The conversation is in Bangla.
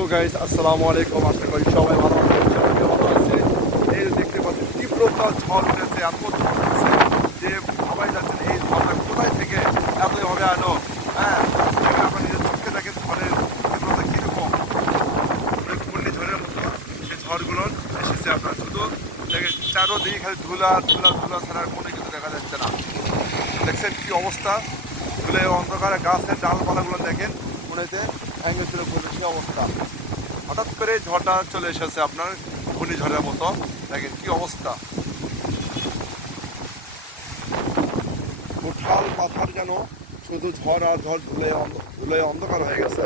সো গাইস আসসালামু আলাইকুম আশা করি সবাই ভালো এই দেখতে পাচ্ছেন তীব্রতা ঝড় উঠেছে এত যে সবাই যাচ্ছেন এই কোথায় থেকে এতই হবে আলো। হ্যাঁ আপনার নিজের চোখে দেখেন ঝড়ের কীরকম। শুধু। চারোদিকে খালি ধুলা ধুলা ধুলা ছাড়া কোনো কিছু দেখা যাচ্ছে না। দেখছেন কি অবস্থা? ধুলে অন্ধকারে গাছের ডালপালাগুলো দেখেন। ভেঙে চলে পড়বে অবস্থা। হঠাৎ করে ঝড়টা চলে এসেছে আপনার ঘূর্ণিঝড়ের মতো। দেখেন কি অবস্থা। টোটাল পাথার যেন শুধু ঝড় আর ঝড় ধুলে ধুলে অন্ধকার হয়ে গেছে।